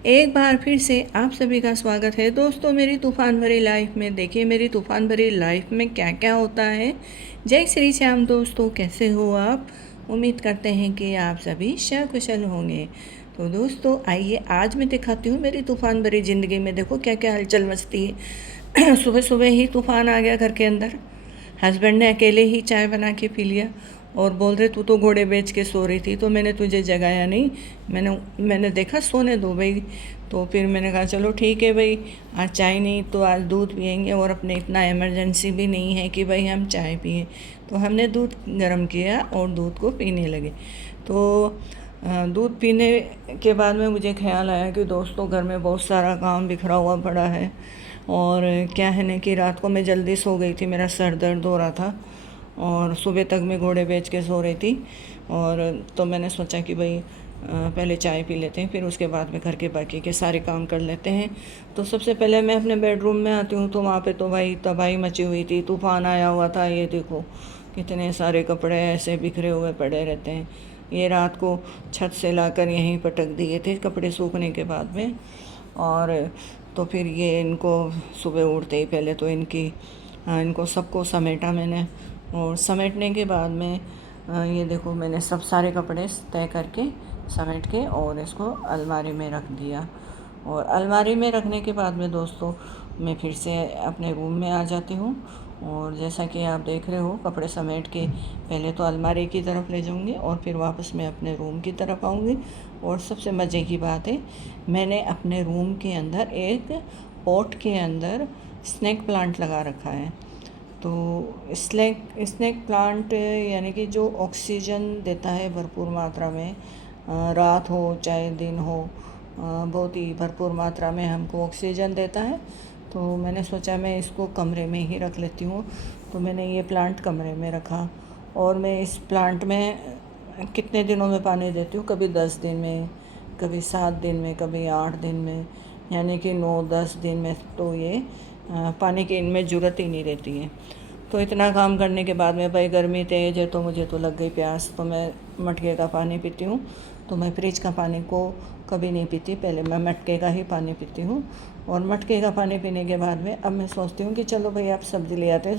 एक बार फिर से आप सभी का स्वागत है दोस्तों मेरी तूफ़ान भरी लाइफ में। देखिए मेरी तूफ़ान भरी लाइफ में क्या क्या होता है। जय श्री श्याम दोस्तों, कैसे हो आप? उम्मीद करते हैं कि आप सभी सकुशल होंगे। तो दोस्तों आइए आज मैं दिखाती हूँ मेरी तूफ़ान भरी ज़िंदगी में देखो क्या क्या हलचल मचती है। सुबह सुबह ही तूफ़ान आ गया घर के अंदर। हस्बैंड ने अकेले ही चाय बना के पी लिया और बोल रहे तू तो घोड़े बेच के सो रही थी तो मैंने तुझे जगाया नहीं। मैंने देखा सोने दो भाई। तो फिर मैंने कहा चलो ठीक है भाई, आज चाय नहीं तो आज दूध पियेंगे और अपने इतना इमरजेंसी भी नहीं है कि भाई हम चाय पिए। तो हमने दूध गर्म किया और दूध को पीने लगे। तो दूध पीने के बाद में मुझे ख्याल आया कि दोस्तों घर में बहुत सारा काम बिखरा हुआ पड़ा है। और क्या है ना कि रात को मैं जल्दी सो गई थी, मेरा सर दर्द हो रहा था और सुबह तक मैं घोड़े बेच के सो रही थी। और तो मैंने सोचा कि भाई पहले चाय पी लेते हैं, फिर उसके बाद में घर के बाकी के सारे काम कर लेते हैं। तो सबसे पहले मैं अपने बेडरूम में आती हूँ तो वहाँ पे तो भाई तबाही मची हुई थी, तूफ़ान आया हुआ था। ये देखो कितने सारे कपड़े ऐसे बिखरे हुए पड़े रहते हैं। ये रात को छत से लाकर यहीं पटक दिए थे कपड़े सूखने के बाद में। और तो फिर ये इनको सुबह उठते ही पहले तो इनको सबको समेटा मैंने। और समेटने के बाद में ये देखो मैंने सब सारे कपड़े तय करके समेट के और इसको अलमारी में रख दिया। और अलमारी में रखने के बाद में दोस्तों मैं फिर से अपने रूम में आ जाती हूँ। और जैसा कि आप देख रहे हो कपड़े समेट के पहले तो अलमारी की तरफ ले जाऊँगी और फिर वापस मैं अपने रूम की तरफ आऊँगी। और सबसे मज़े की बात है, मैंने अपने रूम के अंदर एक पॉट के अंदर स्नेक प्लांट लगा रखा है। तो स्नेक प्लांट यानी कि जो ऑक्सीजन देता है भरपूर मात्रा में, रात हो चाहे दिन हो, बहुत ही भरपूर मात्रा में हमको ऑक्सीजन देता है। तो मैंने सोचा मैं इसको कमरे में ही रख लेती हूँ। तो मैंने ये प्लांट कमरे में रखा। और मैं इस प्लांट में कितने दिनों में पानी देती हूँ, कभी 10 दिन में, कभी 7 दिन में, कभी 8 दिन में, यानी कि 9-10 दिन में तो ये पानी की इनमें ज़रूरत ही नहीं रहती है। तो इतना काम करने के बाद में भाई गर्मी तेज़ है तो मुझे तो लग गई प्यास, तो मैं मटके का पानी पीती हूँ। तो मैं फ्रिज का पानी को कभी नहीं पीती, पहले मैं मटके का ही पानी पीती हूँ। और मटके का पानी पीने के बाद में अब मैं सोचती हूँ कि चलो भाई आप सब्ज़ी ले आते हैं।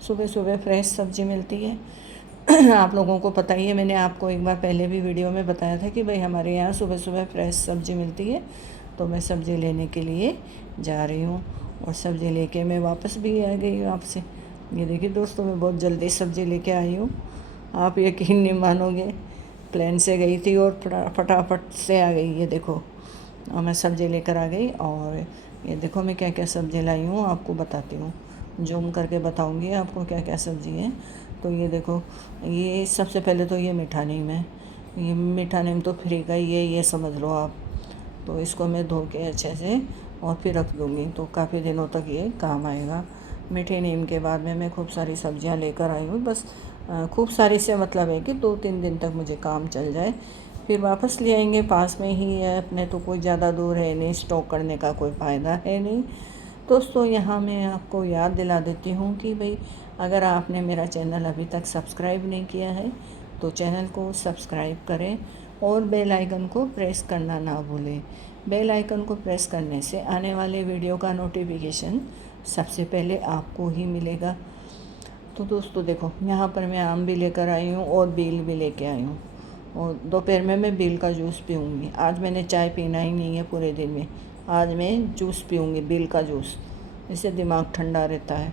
सुबह सुबह फ्रेश सब्ज़ी मिलती है। आप लोगों को पता ही है, मैंने आपको एक बार पहले भी वीडियो में बताया था कि भाई हमारे यहाँ सुबह सुबह फ्रेश सब्ज़ी मिलती है। तो मैं सब्ज़ी लेने के लिए जा रही हूँ और सब्ज़ी लेके मैं वापस भी आ गई हूँ आपसे। ये देखिए दोस्तों मैं बहुत जल्दी सब्ज़ी लेके आई हूँ, आप यकीन नहीं मानोगे। प्लेन से गई थी और फटाफट से आ गई। ये देखो और मैं सब्ज़ी लेकर आ गई। और ये देखो मैं क्या क्या सब्ज़ी लाई हूँ आपको बताती हूँ, जूम करके बताऊँगी आपको क्या क्या सब्ज़ी है। तो ये देखो, ये सबसे पहले तो ये मीठा नीम है। ये मीठा नीम तो फ्री का ही है, ये समझ लो आप। तो इसको मैं धो के अच्छे से और फिर रख दूँगी तो काफ़ी दिनों तक ये काम आएगा। मीठे नीम के बाद में मैं खूब सारी सब्जियां लेकर आई हूँ। बस खूब सारी से मतलब है कि 2-3 दिन तक मुझे काम चल जाए, फिर वापस ले आएंगे। पास में ही है अपने, तो कोई ज़्यादा दूर है नहीं, स्टॉक करने का कोई फ़ायदा है नहीं। दोस्तों यहाँ मैं आपको याद दिला देती हूँ कि भाई अगर आपने मेरा चैनल अभी तक सब्सक्राइब नहीं किया है तो चैनल को सब्सक्राइब करें और बेल आइकन को प्रेस करना ना भूलें। बेल आइकन को प्रेस करने से आने वाले वीडियो का नोटिफिकेशन सबसे पहले आपको ही मिलेगा। तो दोस्तों देखो यहाँ पर मैं आम भी लेकर आई हूँ और बेल भी लेके आई हूँ। और दोपहर में मैं बेल का जूस पीऊँगी। आज मैंने चाय पीना ही नहीं है पूरे दिन में, आज मैं जूस पीऊँगी बेल का जूस, इससे दिमाग ठंडा रहता है।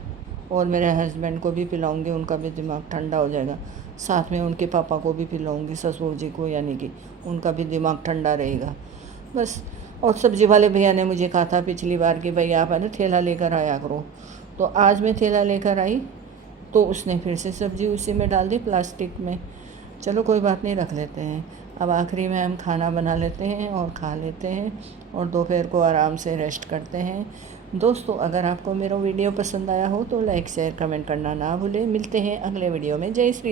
और मेरे हस्बैंड को भी पिलाऊँगी, उनका भी दिमाग ठंडा हो जाएगा। साथ में उनके पापा को भी पिलाऊँगी, ससुर जी को, यानी कि उनका भी दिमाग ठंडा रहेगा बस। और सब्ज़ी वाले भैया ने मुझे कहा था पिछली बार कि भाई आप है ना ठेला लेकर आया करो। तो आज मैं ठेला लेकर आई तो उसने फिर से सब्ज़ी उसी में डाल दी प्लास्टिक में। चलो कोई बात नहीं, रख लेते हैं। अब आखिरी में हम खाना बना लेते हैं और खा लेते हैं और दोपहर को आराम से रेस्ट करते हैं। दोस्तों अगर आपको मेरा वीडियो पसंद आया हो तो लाइक शेयर कमेंट करना ना भूलें। मिलते हैं अगले वीडियो में। जय श्री